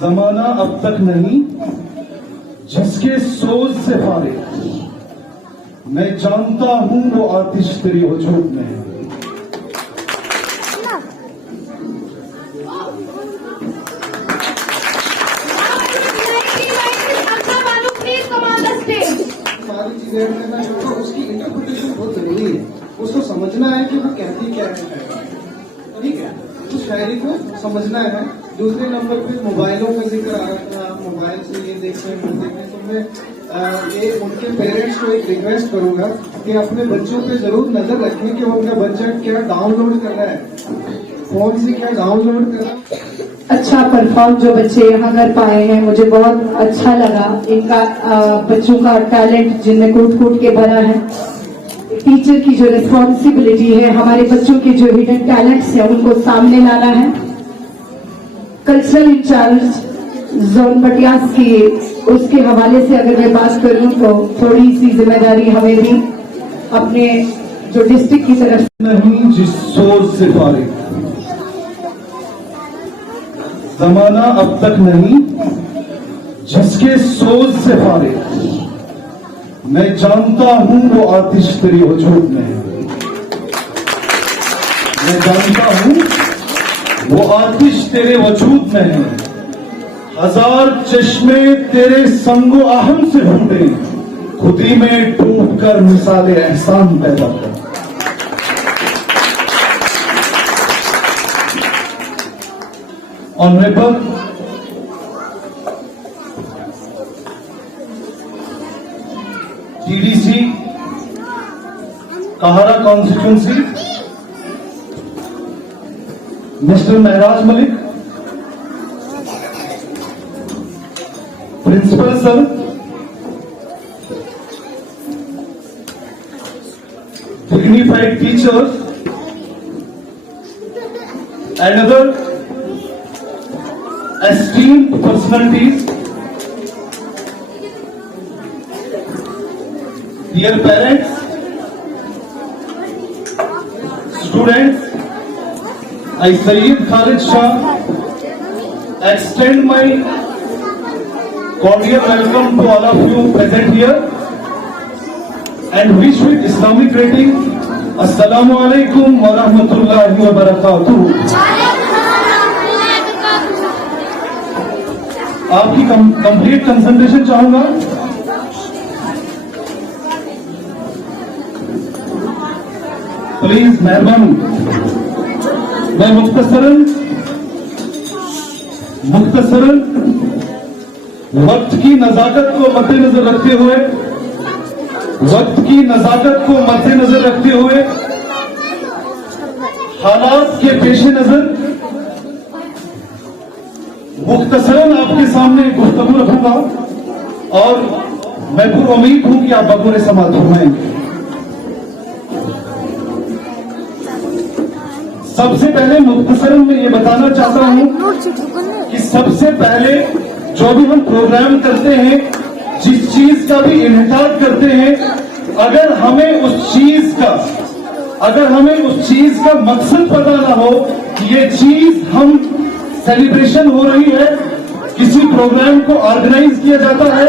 जमाना अब तक नहीं जिसके सोच से फारिग, मैं जानता हूं वो आतिश तेरी वजूद में है। सारी चीजें करना तो उसकी इंटरप्रिटेशन बहुत जरूरी है। उसको समझना है कि वो कहती क्या है, ठीक है, उस शायरी को समझना है। दूसरे नंबर पे मोबाइलों का जिक्र आ रहा था, मोबाइल से ये देखते हैं तो मैं ये उनके पेरेंट्स को एक रिक्वेस्ट करूंगा कि अपने बच्चों पे जरूर नजर रखें कि उनका बच्चा क्या डाउनलोड कर रहा है, फोन से क्या डाउनलोड कर रहा है। अच्छा परफॉर्म जो बच्चे यहाँ कर पाए हैं, मुझे बहुत अच्छा लगा। इनका बच्चों का टैलेंट जिनमें कूट कूट के भरा है। टीचर की जो रिस्पॉन्सिबिलिटी है, हमारे बच्चों के जो हिडन टैलेंट्स हैं उनको सामने लाना है। कल्चरल इंचार्ज जोन बटियास की उसके हवाले से अगर मैं बात करूं तो थोड़ी सी जिम्मेदारी हमें भी अपने जो डिस्ट्रिक्ट की तरफ नहीं जिस सोच से फारिग, जमाना अब तक नहीं जिसके सोच से फारिग, मैं जानता हूं वो आतिश तेरी वजूद में है। मैं जानता हूं वो आतिश तेरे वजूद में है। हजार चश्मे तेरे संगो आहम से फूटे, खुदी में डूबकर मिसाले एहसान पैदा कर। Honourable TDC Kahara constituency mister Maharaj Malik, principal sir, dignified teachers and other esteemed personalities, dear parents, students, I Sayyid Khalid Shah extend my cordial welcome to all of you present here and wish with Islamic greeting, Assalamu alaikum wa rahmatullahi wa barakatuh. आपकी complete concentration चाहूंगा। Please मेहरबानी, मैं मुख्तसरन वक्त की नजाकत को मद्देनजर रखते हुए हालात के पेश नजर मुख्तसरन आपके सामने गुफ्तगू रखूंगा और मैं पूरी उम्मीद हूं कि आप बगौर समाअत फरमाएंगे। सबसे पहले मुख्तसरन में ये बताना चाहता हूं कि सबसे पहले जो भी हम प्रोग्राम करते हैं, जिस चीज का भी इन्हिताज करते हैं, अगर हमें उस चीज का मकसद पता ना हो कि ये चीज हम सेलिब्रेशन हो रही है, किसी प्रोग्राम को ऑर्गेनाइज किया जाता है,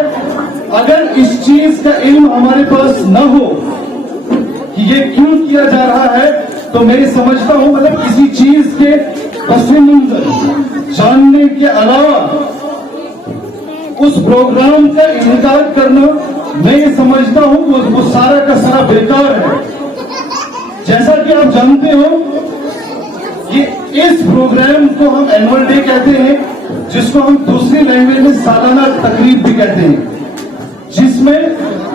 अगर इस चीज का इल्म हमारे पास न हो कि ये क्यों किया जा रहा है, तो मैं समझता हूं मतलब किसी चीज के पसे मंजर जानने के अलावा उस प्रोग्राम का इनकार करना, मैं ये समझता हूं वो सारा का सारा बेकार है। जैसा कि आप जानते हो कि इस प्रोग्राम को हम एनुअल डे कहते हैं, जिसको हम दूसरी लैंग्वेज में सालाना तकरीब भी कहते हैं, जिसमें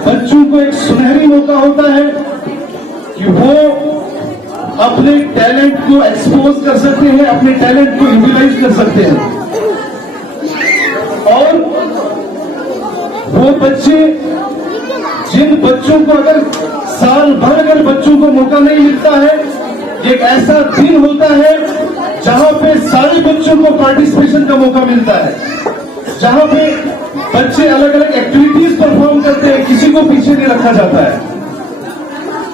बच्चों को एक सुनहरी मौका होता है कि वो अपने टैलेंट को एक्सपोज कर सकते हैं, अपने टैलेंट को यूटिलाइज कर सकते हैं। और वो बच्चे, जिन बच्चों को अगर साल भर अगर बच्चों को मौका नहीं मिलता है, एक ऐसा दिन होता है जहां पे सारे बच्चों को पार्टिसिपेशन का मौका मिलता है, जहां पे बच्चे अलग अलग एक्टिविटीज परफॉर्म करते हैं, किसी को पीछे नहीं रखा जाता है।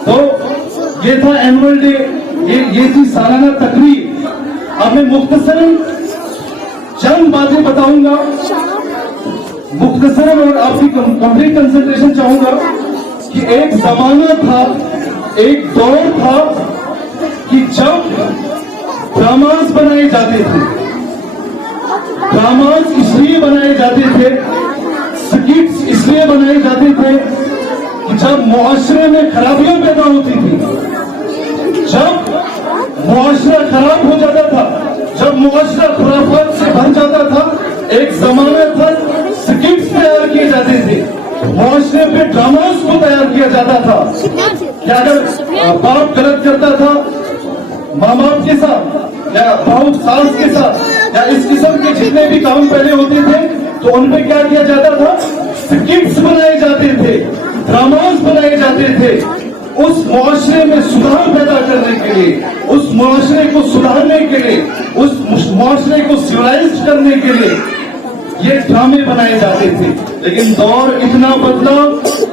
तो ये था एनुअल डे, ये थी सालाना तकरीब। अब मैं मुख्तसरन चंद बातें बताऊंगा, मुख्तसरन और आपकी कंप्लीट कंसंट्रेशन चाहूंगा कि एक जमाना था, एक दौर था कि जब ड्रामास बनाए जाते थे। ड्रामास इसलिए बनाए जाते थे, स्किट्स इसलिए बनाए जाते थे कि जब मुआशरे में खराबियां पैदा होती थी, जब मुआशरा खराब हो जाता था, जब मुआशरा खुराफात से भर जाता था, एक जमाना था स्किट्स तैयार किए जाते थे, मुआशरे पे ड्रामास को तैयार किया जाता था। क्या अगर बाप गलत करता था माँ बाप के साथ या बहू सास के साथ या इस किस्म के जितने भी काम पहले होते थे, तो उनपे क्या किया जाता था, स्किट्स बनाए जाते थे, ड्रामास बनाए जाते थे, उस मुआशरे में सुधार पैदा करने के लिए, उस मुआशरे को सुधारने के लिए, उस मुआशरे को सिविलाइज करने के लिए ये ड्रामे बनाए जाते थे। लेकिन दौर इतना बदला,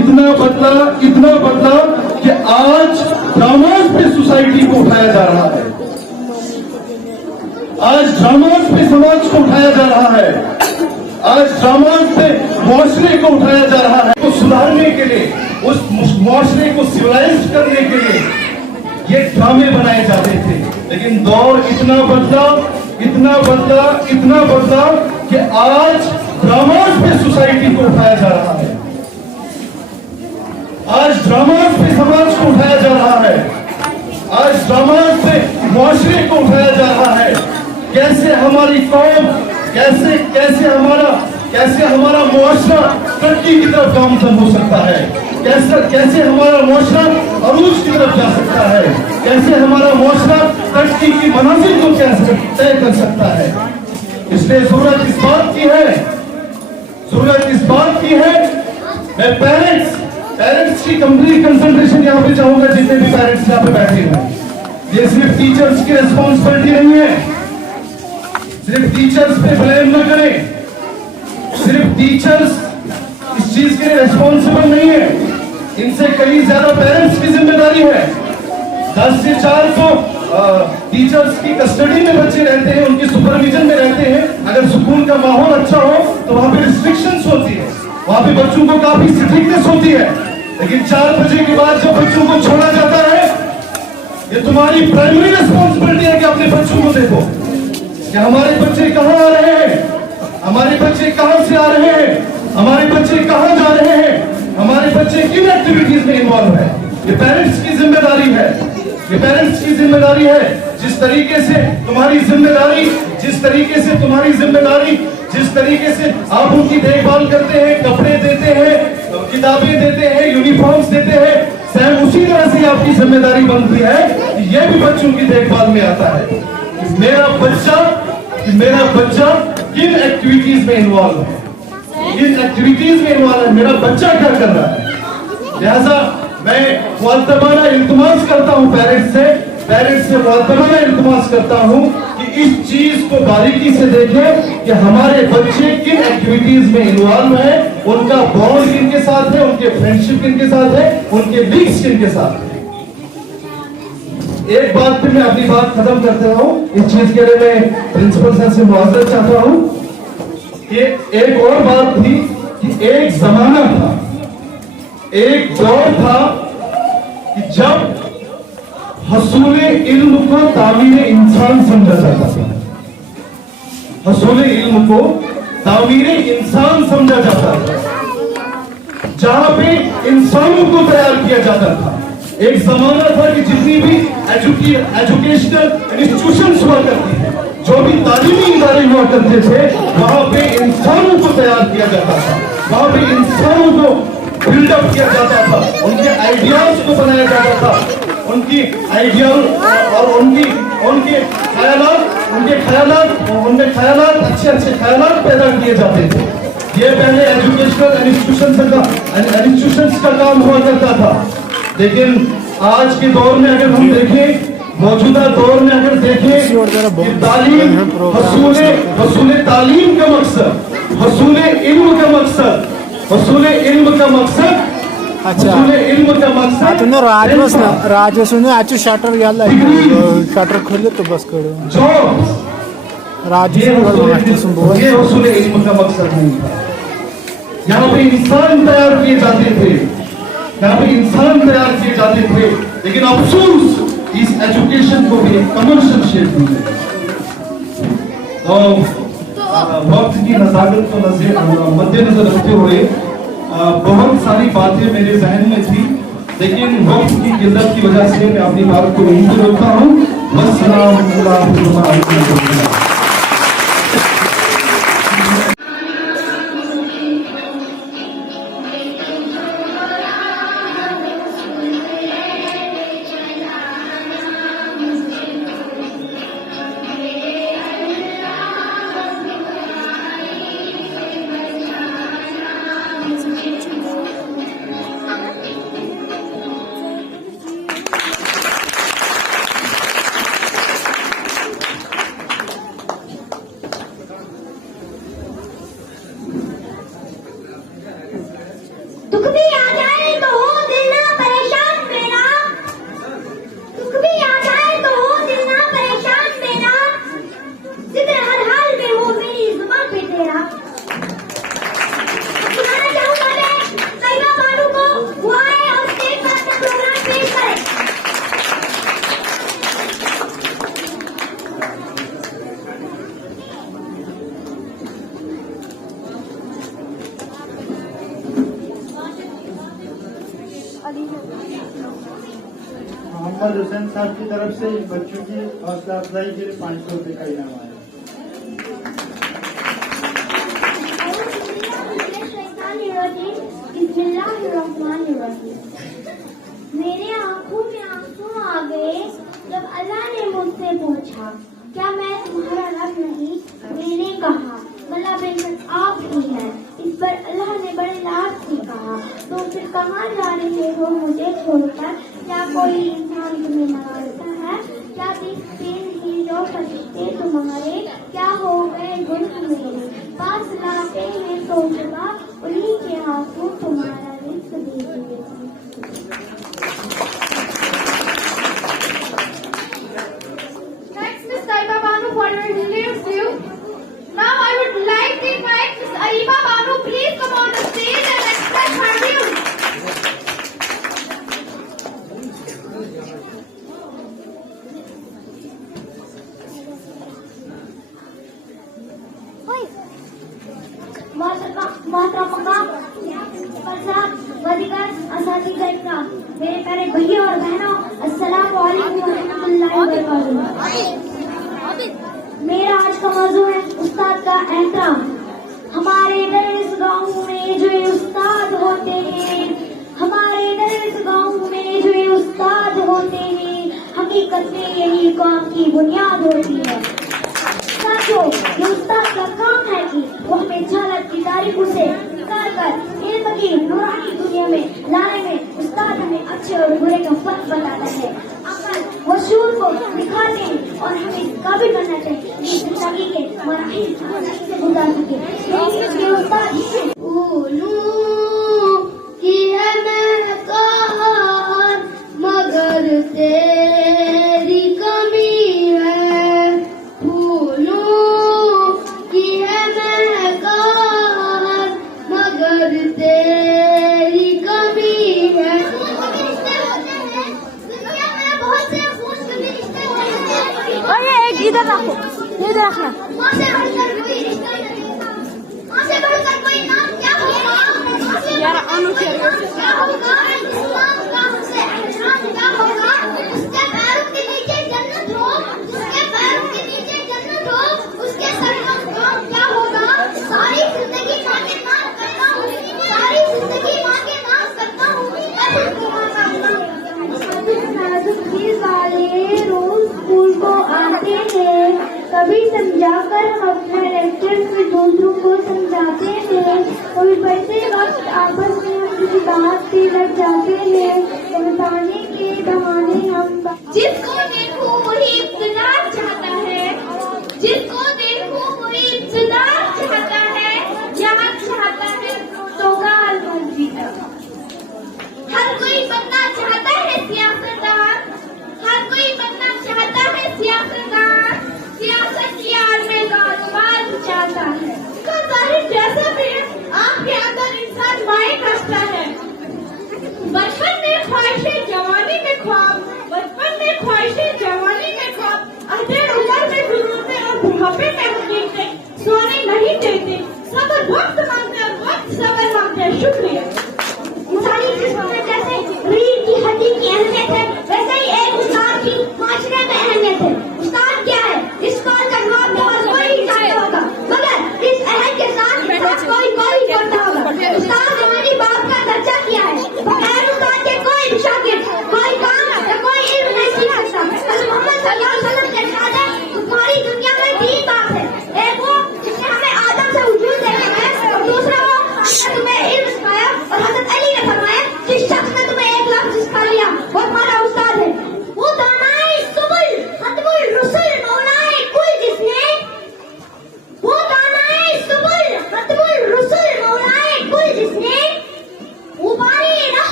इतना बदला, इतना बदला कि आज ड्रामास पे सोसाइटी को उठाया जा रहा है, आज ड्रामास पे समाज को उठाया जा रहा है, आज ड्रामास पे मुआशरे को उठाया जा रहा है। तो सुधारने के लिए, उस मुआशरे को सिविलाइज करने के लिए ये ड्रामे बनाए जाते थे। लेकिन दौर इतना बदला, इतना बदला, इतना बदला कि आज ड्रामास पे सोसाइटी को उठाया जा रहा है, आज ड्रामास पे समाज को उठाया जा रहा है, आज ड्रामास पे मुआशरे को उठाया जा रहा है। कैसे हमारी कौम, कैसे हमारा मुआशरा तरक्की की तरफ गामजन हो सकता है, कैसे हमारा मुआशरा अरूज की तरफ जा सकता है, कैसे हमारा मुआशरा तरक्की की मंजिल को कैसे तय कर सकता है। इसलिए जरूरत इस बात की है, मैं पेरेंट्स की कंप्लीट कंसंट्रेशन यहाँ पे चाहूंगा, जितने भी पेरेंट्स यहाँ पे बैठे हैं। ये सिर्फ टीचर्स की रिस्पॉन्सिबिलिटी नहीं है, सिर्फ टीचर्स पे ब्लेम न करें, सिर्फ टीचर्स इस चीज के लिए रिस्पॉन्सिबल नहीं है, इनसे कहीं ज्यादा पेरेंट्स की जिम्मेदारी है। 10 से 4 तो टीचर्स की कस्टडी में बच्चे रहते हैं, उनकी सुपरविजन में रहते हैं। अगर स्कूल का माहौल अच्छा हो तो वहां पे रिस्ट्रिक्शंस होती है, वहां पे बच्चों को काफी स्ट्रिक्टनेस होती है। लेकिन 4 बजे के बाद जब बच्चों को छोड़ा जाता है, ये तुम्हारी प्राइमरी रिस्पॉन्सिबिलिटी है कि अपने बच्चों को देखो कि हमारे बच्चे कहाँ आ रहे हैं, हमारे बच्चे कहाँ से आ रहे हैं, हमारे बच्चे कहाँ जा रहे हैं, हमारे बच्चे किन एक्टिविटीज में इन्वॉल्व है। ये पेरेंट्स की जिम्मेदारी है, ये पेरेंट्स की जिम्मेदारी है। जिस तरीके से तुम्हारी जिम्मेदारी, जिस तरीके से आप उनकी देखभाल करते हैं, कपड़े देते हैं, किताबें देते हैं, यूनिफॉर्म्स देते हैं, सेम उसी तरह से आपकी जिम्मेदारी बनती है कि ये भी बच्चों की देखभाल में आता है कि मेरा बच्चा किन एक्टिविटीज में इन्वॉल्व है, मेरा बच्चा क्या कर रहा है। लिहाजा मैं मुअद्दबाना इल्तिमास करता हूं पेरेंट्स से मुअद्दबाना इल्तिमास करता हूं कि इस चीज को बारीकी से देखें कि हमारे बच्चे किन एक्टिविटीज में इन्वॉल्व है, उनका बॉन्ड किनके साथ है, उनके फ्रेंडशिप किनके साथ है, उनके लिंक्स किनके साथ है। एक बात पे मैं अपनी बात खत्म करते हूं, इस चीज के लिए मैं प्रिंसिपल सर से मुआवजा चाहता हूं कि एक और बात थी कि एक जमाना था, एक दौर था कि जब हसूले इल्म को तामीर इंसान समझा जाता था, हसूले इल्म को तामीर इंसान समझा जाता था, जहां पे इंसानों को तैयार किया जाता था। एक जमाना था कि जितनी भी एजुकेशनल इंस्टीट्यूशंस हुआ करती है, जो भी तालीमी इदारे हुआ करते थे, वहां पे इंसानों को तैयार किया जाता था, वहां पे इंसानों को बिल्डअप किया जाता था, उनके आइडियाज को बनाया जाता था, उनकी आइडियल और उनके ख्यालात अच्छे ख्यालात पैदा किए जाते थे। ये पहले एजुकेशनल इंस्टीट्यूशंस का काम हुआ करता था। लेकिन आज के दौर में अगर हम देखें, मौजूदा दौर में अगर देखें कि तालीम, हसूले तालीम का मकसद, हसूले इल्म का मकसद, अच्छा राजवसन आज शटर शटर खोले तो बस करो जॉब्स ये उसूल इल्म का मकसद नहीं था। यहाँ पे इंसान तैयार किए जाते थे, यहाँ पे इंसान तैयार किए जाते थे, लेकिन अफसोस इस एजुकेशन को भी कमर्शियल शेप दी गई। तो वक्त की नजाकत को मद्देनजर रखते हुए बहुत सारी बातें मेरे जहन में थी, लेकिन वक्त की किल्लत की वजह से मैं अपनी बात को यहीं पर रोकता हूँ। वस्सलाम। दुख भी आ जाए तो हो दिल ना परेशान मेरा, दुख भी आ जाए तो हो दिल ना परेशान मेरा, जिक्र हर हाल में हो मेरी जुबान पे तेरा। सुनाना चाहूंगा मैं तैयबा बानू को, वो आए और स्टेज पर अपना प्रोग्राम पेश करें। मोहम्मद हुसैन साहब की तरफ से बच्चों की हौसला अफजाई के लिए 500 रुपये का इनाम आया। मेरे आंखों में आंसू आ गए जब अल्लाह ने मुझसे पूछा, क्या मैं तुम्हारा रब नहीं? मैंने कहा भला बेशक आप ही हैं। इस पर अल्लाह ने बड़े लाड से कहा, तो फिर कहाँ जा रहे हो मुझे छोड़कर? क्या कोई इंसान तुम्हें नवाजता है? क्या देखते नहीं जो फरिश्ते तुम्हारे? क्या हो गए गुनाह मेरे? पास लाते हैं तो जुदा, उन्हीं के आंसू तुम्हारा रिज़्क़ दे दिए। Next, Miss Taiba Banu for your review. Now I would like to invite Miss Aiba Banu. Please come on the stage and express her views. मेरे प्यारे भैया और बहनों, अस्सलाम वालेकुम रहमतुल्लाहि व बरकातहू। मेरा आज का मौजू है उस्ताद का एहतराम। हमारे इस गाँव में जो ये उस्ताद होते हैं, हमारे इस गाँव में जो ये उस्ताद होते हैं, हकीकत में यही काम की बुनियाद होती है। साथियों, ये उस्ताद का काम है कि वो हमें जहालत की तारीखों से निकाल कर इल्म की नूरानी दुनिया में लाने में उस्ताद हमें अच्छे और बुरे का फर्क बताता है। अकल व शूर को दिखाते हैं और हमें इस काबिल बनना चाहिए कि जिंदगी के मराहिल से गुजार सके। यही उस्ताद ही है। मगर तेरी कमी है, फूलों की है महकार, मगर तेरी कमी है। और ये एक इधर रखो, इधर रखना। माँ से बढ़कर कोई नाम क्या होगा? यार अनु क्या होगा? इस्लाम का हमसे एहसान क्या होगा? उसके पैरों के नीचे जन्नत हो, उसके पैरों के नीचे जन्नत हो, उसके सर का मुकाम क्या होगा? सारी जिंदगी माँ के नाम करता हूँ, सारी जिंदगी माँ के नाम करता हूँ। वाले रोज स्कूल को आते हैं, कभी समझाकर हम अपने लेक्चर में दूसरों को समझाते हैं, कभी पढ़ते वक्त आपस में हम किसी बात पे लग जाते हैं, तो बताने के बहाने हम जिसको देखो वही इब्तिदार चाहता है, जिसको देखो वही इब्तिदार चाहता है, यहाँ चाहता है तो गाल मंजीदा। हर कोई बनना चाहता है सियासतदान, हर कोई बनना चाहता है सियासतदान, सियासत की आड़ में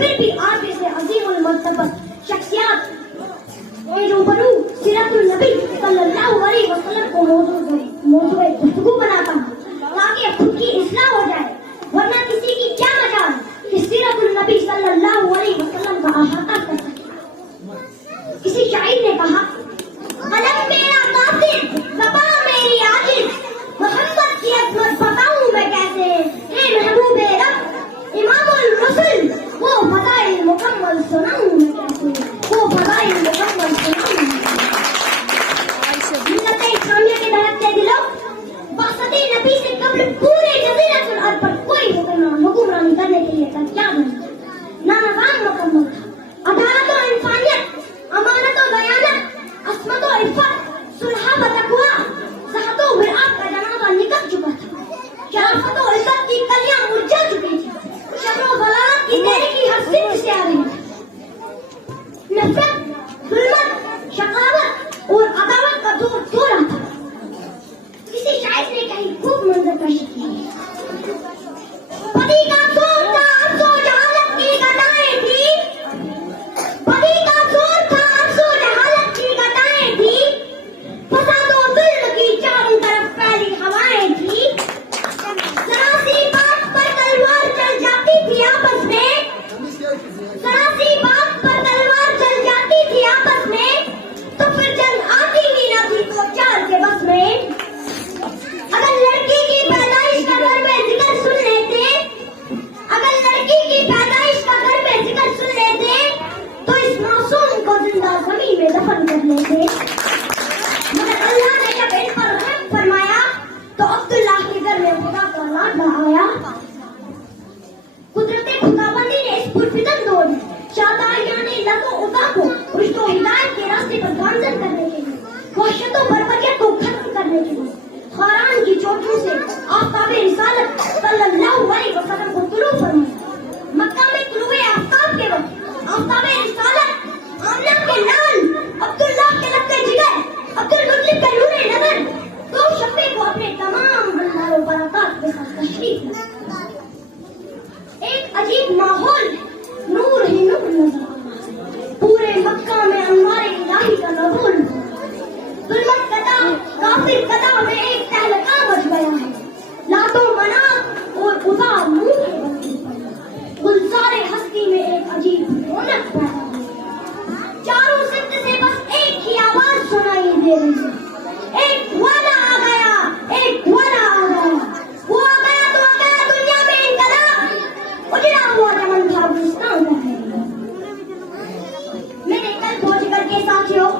फिर भी आप जैसे अजीमुल मर्तबत शख्सियत रूबरू सीरतुल नबी सल्लल्लाहु अलैहि वसल्लम को मौजूद गुफ्तगू बनाता हूँ ताकि खुद की इस्लाह हो जाए, वरना किसी की क्या मजाल कि सीरतुल नबी सल्लल्लाहु अलैहि वसल्लम का अहाता कर सके। किसी शायर ने कहा, कलम मेरा काफिर ज़बान मेरी आजिज़, मोहम्मद की अज़मत बताऊं मैं कैसे, ए महबूबे रब इमामुल रसूल वो फज़ाइल मुकम्मल सुनाऊं मैं कैसे, वो फज़ाइल मुकम्मल सुनाऊं। मिल्लत इस्लामिया के दहकते दिलों, बासते नबी से कब्ल पूरे जज़ीरतुल अर्ज़ पर कोई हुक्मरानी करने के लिए तैयार नहीं था। ना नज़ाम मुकम्मल था, अदालत और इंसानियत, अमानत और दयानत, अस्मत और इफ़्फ़त, सुलह व तक़वा, ज़हद और विरात का जनाज़ा निकल चुका था। शराफ़त और इज़्ज़त की कलियां मुरझा चुकी थी। शर्म और ज़लालत की तारीकी हर सिमत से आ रही थी। नफ़रत, ज़ुल्मत, शक़ावत और अदावत का दौर हो रहा था। किसी शायर ने कहीं खूब मंज़रकशी की है। पति का जोर था, अफ़सो जहालत की घटाएं थी। पति का जोर था, अफ़सो जहालत की घटाएं थी। फसाद और जुल्म की चारों तरफ फैली हवाएं थी। ज़रा सी बात पर तलवार चल जाती थी आपस में, ज़रा सी बात पर तलवार चल जाती थी आपस में, तो फिर जंग आती ही न थी तो चार के बस में। अगर लड़की की पैदाइश का घर में जिक्र सुन लेते, अगर लड़की की पैदाइश का घर में जिक्र सुन लेते, तो इस मासूम को जिंदा ज़मीन में दफन कर लेते। मगर अल्लाह ने जब इन पर रहम फरमाया, तो अब्दुल्लाह के घर में खुदा का लाडला आया। कुदरते खुदाबंदी ने इस पुरफितन दौर में शादाइयाने लतो उदा को रुश्द और हिदायत के रास्ते पर गामजन करने के लिए, वहशत और बर्बरियत को खत्म करने के लिए, खारान की चोटियों से आफ्ताब रिसालत सल्लल्लाहु अलैहि वसल्लम को तुलू फरमाया। मक्का में तुलूए आफ्ताब के वक्त आफ्ताब रिसालत आमना के लाल, अब्दुल्लाह के लत्ते जिगर, अब्दुल मुत्तलिब के नूरे नज़र, दो शब्बे को अपने तमाम अनवार और बरक़ात के साथ तशरीफ लाए। एक अजीब माहौल, नूर ही नूर नजर आ रहा है। पूरे मक्का में अनवार इलाही का नज़ूल। जुल्मत कदा, काफिर कदा में एक तहलका मच गया है। लातों मनात और उदा मुंह के बंदी पर गुलज़ारे हस्ती में एक अजीब रौनक पैदा हुई। चारों सिमत से बस एक ही आवाज सुनाई दे रही है, एक वाला आ गया, एक वाला आ गया। वो आ गया तो आ गया दुनिया में इनकलाब, उजड़ा हुआ चमन था गुलिस्तान का है। मेरे कल खोज करके साथियों,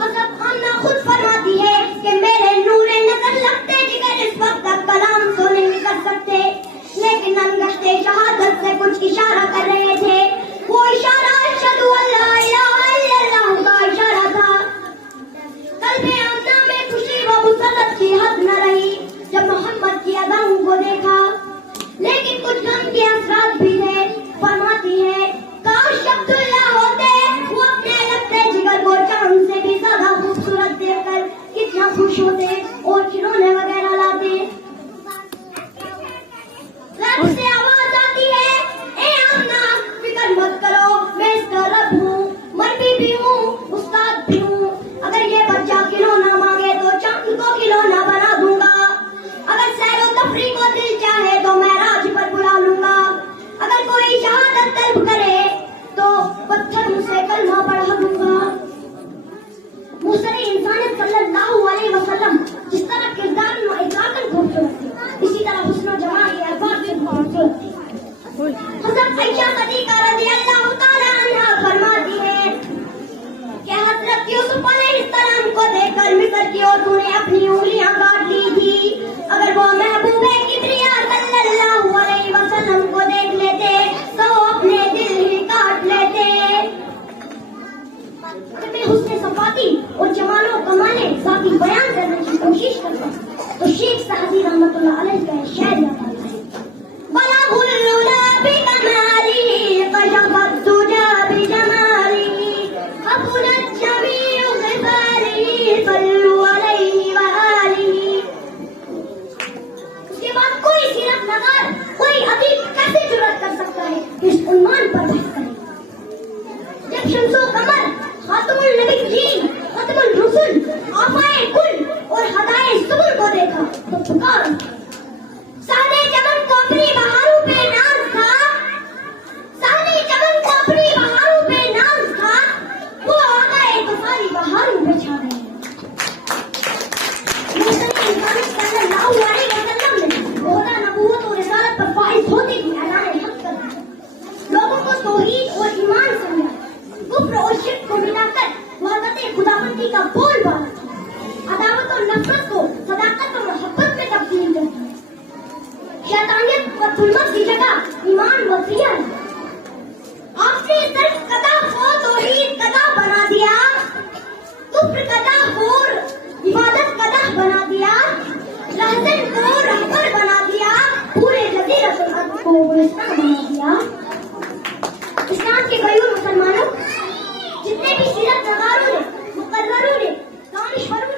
हज़रत आमना खुद फरमाती है कि मेरे नूरे नज़र लगते जिगर इस वक्त तक कलाम तो नहीं कर सकते, लेकिन अनगश्ते शहादत से कुछ इशारा कर रहे थे। वो इशारा अशहदु अल्ला इलाहा इल्लल्लाह का इशारा था। कल्बे आमना में खुशी व मुसरत की हद न रही जब मोहम्मद की अदाओं को देखा, लेकिन कुछ गम के असरात भी थे। फरमाती है, काश अब्दुल्लाह होते, वो अपने लगते जिगर को चांद से भी ज्यादा खूबसूरत देखकर कितना खुश होते और खिलौने वगैरह लाते। रब से आवाज आती है, ए आमना फिक्र मत करो, मैं इसका रब हूँ, मर्बी भी हूँ, उस्ताद भी हूँ। अगर ये बच्चा खिलौना मांगे तो चांद को खिलौना बना दूंगा। अगर सैरो तफरी को दिल चाहे तो मैं राज पर बुला लूंगा। अगर कोई शहादत तलब करे तो पत्थर मुझसे कलमा पढ़ा दूंगा। मुसरे इंसानियत सल्लल्लाहु अलैहि वसल्लम जिस तरह किरदार में इतलाकन खूबसूरत थी, इसी तरह हुस्न और जमाल के अल्फाज भी खूबसूरत थी। हज़रत आयशा सदीक़ा रज़ियल्लाहु ताला अन्हा फरमाती है कि हज़रत यूसुफ अलैहिस्सलाम को देखकर मिस्र की औरतों ने अपनी उंगलियां काट ली थी। अगर वो महबूबे किबरिया सल्लल्लाहु अलैहि वसल्लम को देख लेते तो अपने दिल ही काट लेते। अगर मैं हुस्न सफाती और जमालो कमाले जाती बयान करने की कोशिश करता तो शेख सादी रहमतुल्लाह अलैह का शायर याद आता है, बलागुल उला बिकमाली कशफत तुजा बिजमाली हकुलत जमीउ ग़िफ़ारी सल्लु अलैहि व आलिही। उसके बाद कोई सीरत नगार, कोई अदीब कैसे जुर्रत कर सकता है इस उन्वान पर बहस करे। शम्सो कमर, खातमुल नबीय्यीन, खत्मुल रुसुल, आफाए कुल और हदाए सुबुल को देखा तो पुकार सादे चमन को अपनी बहारों पे नाज था, सादे चमन को अपनी बहारों पे नाज था, वो आकाए तो सारी बहारों पे छा गए। सल्लल्लाहु अलैहि वसल्लम ने ओहदा नबूवत और रिसालत पर फाइज होते ही ऐलान हक कर दिया, लोगों को तौहीद और ईमान समझा, कुफ्र और शिर्क को मिलाकर वहदत खुदाबंदी का बोलबाला किया, अदावत और नफरत को सदाकत और मोहब्बत में तब्दील कर दिया, शैतानियत व जुल्मत की जगह ईमान व दिया। आपने सिर्फ कदा को तौहीद कदा बना दिया, कुफ्र कदा और इबादत कदा बना दिया, रहजन को रहबर बना दिया, पूरे जजीरतुल अर्द को गुलिस्तान बना दिया। इस्लाम के गयूर मुसलमानों, जितने भी सीरत नगारों ने, मुकर्ररों ने, दानिशवरों